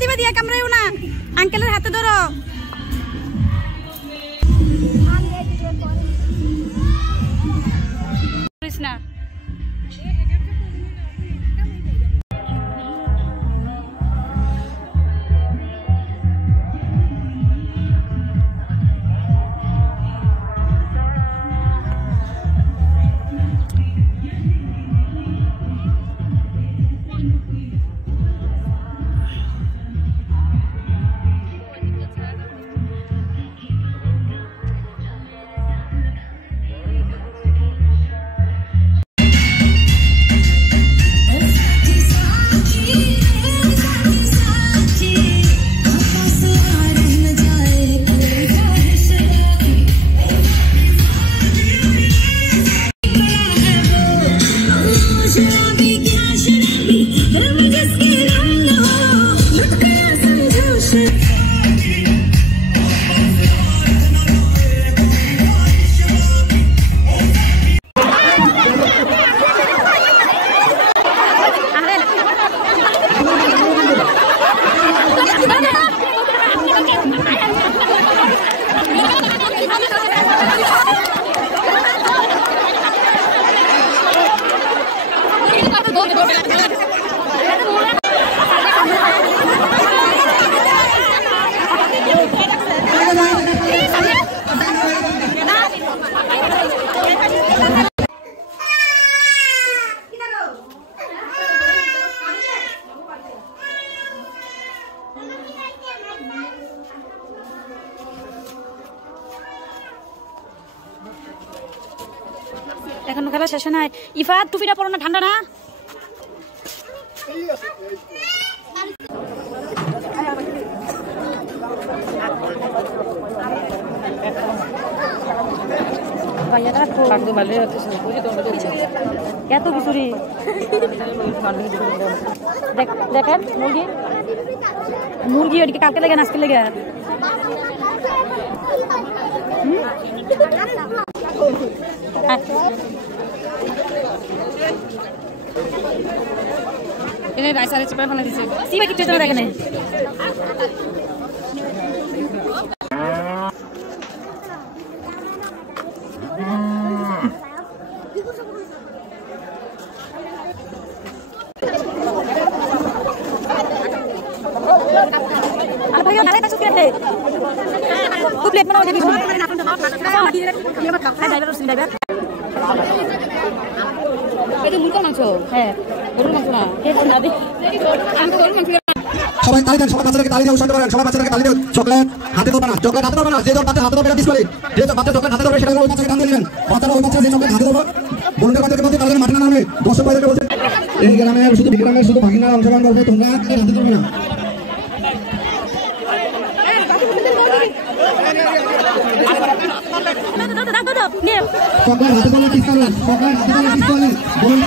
দিবা দিয়া কামড়াইও না, আঙ্কেলের হাতে ধরো। না এখন খেলা শেষ নাই। ইফা টুপিটা পরো না, ঠান্ডা না। এত বিচুরি দেখেন, মুরগি মুরগি ওদিকে কালকে লেগে আজকে লেগে দেখেন। সবাই তালি দেন, সবাই বাচ্চাদেরকে তালি দিয়ে উৎসাহিত করেন, সবাই বাচ্চাদেরকে তালি দেন। চকলেট হাতে ধরবে না, চকলেট হাতে ধরবে না, যে বাচ্চা হাতে ধরবে ডিসপ্লে, যে বাচ্চা চকলেট হাতে ধরবে সেটা ওই বাচ্চাকে টান দিয়ে দিবেন। বাচ্চারা ওই বাচ্চা যে চকলেট হাতে ধরবে বলতে বাচ্চাকে বলতে তাদের মাঠে না নামে। দর্শক ভাইদেরকে বলতে এই গ্রামের শুধু গ্রামের শুধু ভাগিনারা অংশগ্রহণ করবে, তোমরা হাতে ধরবে না। চকলেট হাতে ধরলে ডিসপ্লে, চকলেট হাতে ধরলে ডিসপ্লে, বলুন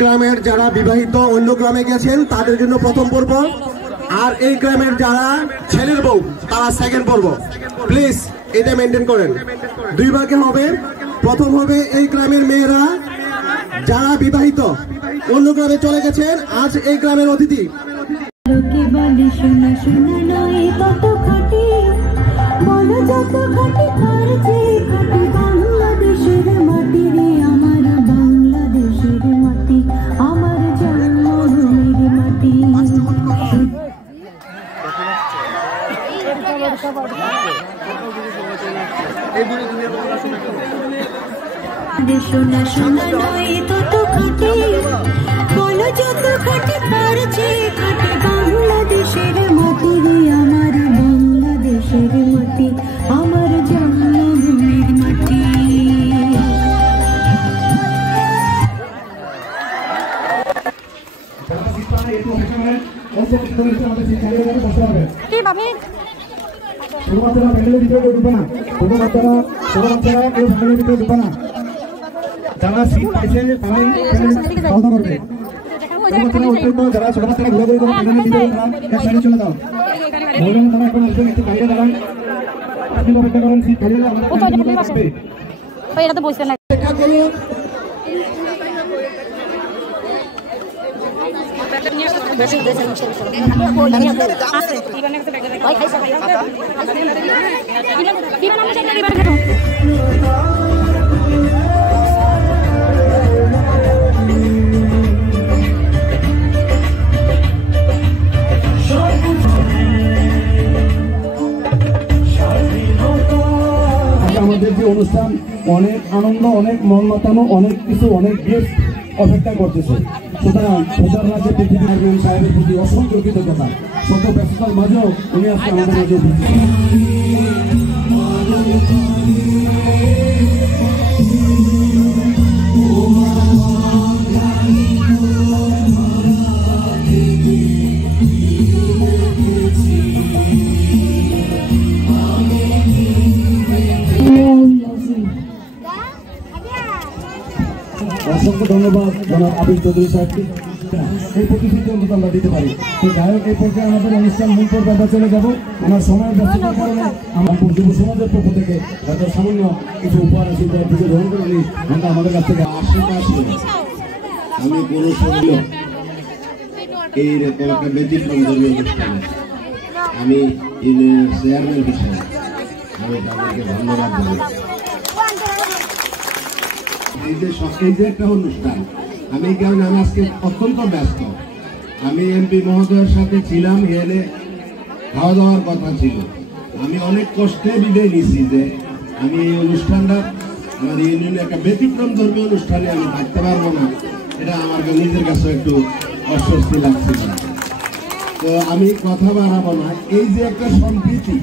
গ্রামের যারা বিবাহিত অন্য গ্রামে গেছেন তাদের জন্য প্রথম পর্ব, আর এই গ্রামের যারা ছেলের বউ তারা সেকেন্ড পর্ব। প্লিজ এটা মেনটেন করেন। দুই ভাগে হবে। প্রথম হবে এই গ্রামের মেয়েরা যারা বিবাহিত অন্য গ্রামে চলে গেছেন, আজ এই গ্রামের অতিথি। সোনা সোনা নয় তত খাটে, বলো যত খাটে পারছে খাটে বাংলাদেশের মাটি রে আমার, বাংলাদেশের মাটি আমার জন্মভূমির মাটি। শুধুমাত্র প্যান্ডেলের ভিতরে কেউ ঢুকবে না, শুধুমাত্র কেউ প্যান্ডেলের ভিতরে ঢুকবে না। যারা সিট পাইছে তারাই খাওয়া দাওয়া করবে। যারা ছোট বাচ্চারা ঘুরে ঘুরে প্যান্ডেলের ভিতরে তারা এক সাইডে চলে যাও। মহিলারা তারা এখন আসবেন, একটু বাইরে দাঁড়ান, আপনি অপেক্ষা করেন, সিট খালি হলে আমাদের কোথায় ক্যান্টিনের যাবে? মধ্যে থাকবে। ওই এটা তো বসে না। অপেক্ষা করুন। আমাদের যে অনুষ্ঠান অনেক আনন্দ, অনেক মন মাতানো, অনেক কিছু, অনেক গেস্ট অপেক্ষা করতেছে। সুতরাং প্রধান রাজ্যে পৃথিবী সাহেবের প্রতি অসংখ্য কৃতজ্ঞতা। শত ব্যস্ততার মাঝেও উনি আজকে আমাদের মাঝে উপস্থিত। অসংখ্য ধন্যবাদ জনাব আবির চৌধুরী সাহেবকে। এই প্রতিশ্রুতি অন্তত আমরা দিতে পারি। তো যাই হোক, এই পর্যায়ে আমাদের অনুষ্ঠান মূল পর্বে আমরা চলে যাবো। আমার সময়ের ব্যস্ততার কারণে আমার যুব সমাজের পক্ষ থেকে তাদের সামান্য কিছু উপহার আছে, কিছু গ্রহণ করে নিই। আমরা আমাদের কাছ থেকে আশেপাশে আমি কোনো সময় এইরকম একটা ব্যতিক্রম ধর্মীয় অনুষ্ঠানে আমি ইউনিয়নের চেয়ারম্যান হিসেবে আমি তাদেরকে ধন্যবাদ জানাই। এই যে একটা অনুষ্ঠান, আমি কারণে আমি আজকে অত্যন্ত ব্যস্ত। আমি এমপি মহোদয়ের সাথে ছিলাম, এনে খাওয়া দাওয়ার কথা ছিল। আমি অনেক কষ্টে বিদায় নিয়েছি যে আমি এই অনুষ্ঠানটা আমার ইউনিয়নে একটা ব্যতিক্রম ধর্মীয় অনুষ্ঠানে আমি থাকতে পারবো না, এটা আমার নিজের কাছে একটু অস্বস্তি লাগছিল। তো আমি কথা বাড়াবো না। এই যে একটা সম্প্রীতি,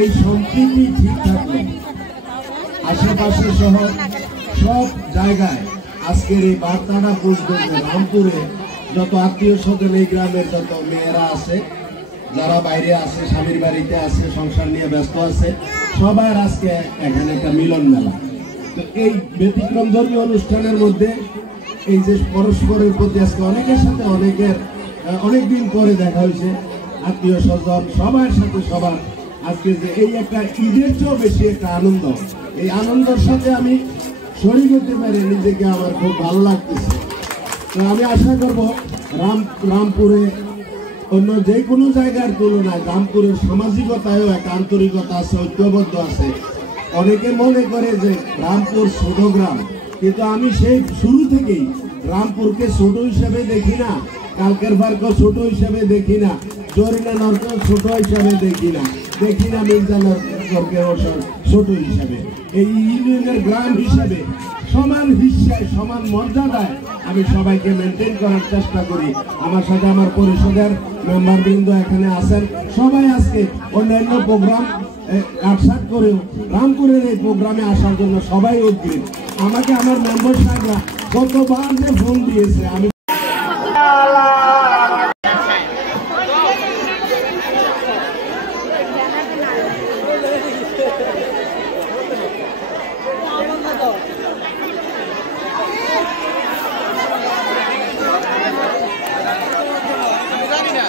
এই সম্প্রীতি ঠিক থাকলে আশেপাশে শহর সব জায়গায় আজকের এই বার্তাটা পৌঁছবে। রামপুরে যত আত্মীয় স্বজন, এই গ্রামের যত মেয়েরা আছে, যারা বাইরে আছে, স্বামীর বাড়িতে আছে, সংসার নিয়ে ব্যস্ত আছে, সবার আজকে এখানে একটা মিলন মেলা। তো এই ব্যতিক্রম ধর্মীয় অনুষ্ঠানের মধ্যে এই যে পরস্পরের প্রতি আজকে অনেকের সাথে অনেকদিন পরে দেখা হয়েছে, আত্মীয় স্বজন সবার সাথে সবার আজকে যে এই একটা ঈদের চেয়েও বেশি একটা আনন্দ, এই আনন্দের সাথে আমি শরীর হতে পারে নিজেকে আমার খুব ভালো লাগতেছে। তো আমি আশা করব রামপুরে অন্য যে কোনো জায়গার তুলনায় রামপুরের সামাজিকতায়ও এক আন্তরিকতা আছে, ঐক্যবদ্ধ আছে। অনেকে মনে করে যে রামপুর ছোট গ্রাম, কিন্তু আমি সেই শুরু থেকেই রামপুরকে ছোট হিসেবে দেখি না, কালকের পার্কও ছোট হিসেবে দেখি না, জরিনা নরকেও ছোট হিসাবে দেখি না মির্জা নরকেও ছোট হিসাবে। এই ইউনিয়নের গ্রাম হিসাবে সমান হিস্সায়, সমান মর্যাদায় আমি সবাইকে মেনটেন করার চেষ্টা করি। আমার সাথে আমার পরিষদের মেম্বারবৃন্দ এখানে আছেন, সবাই আজকে অন্যান্য প্রোগ্রাম কাটছাট করেও রামপুরের এই প্রোগ্রামে আসার জন্য সবাই উদ্গ্রীব। আমাকে আমার মেম্বার সাহেবরা কতবার যে ফোন দিয়েছে, আমি জানি না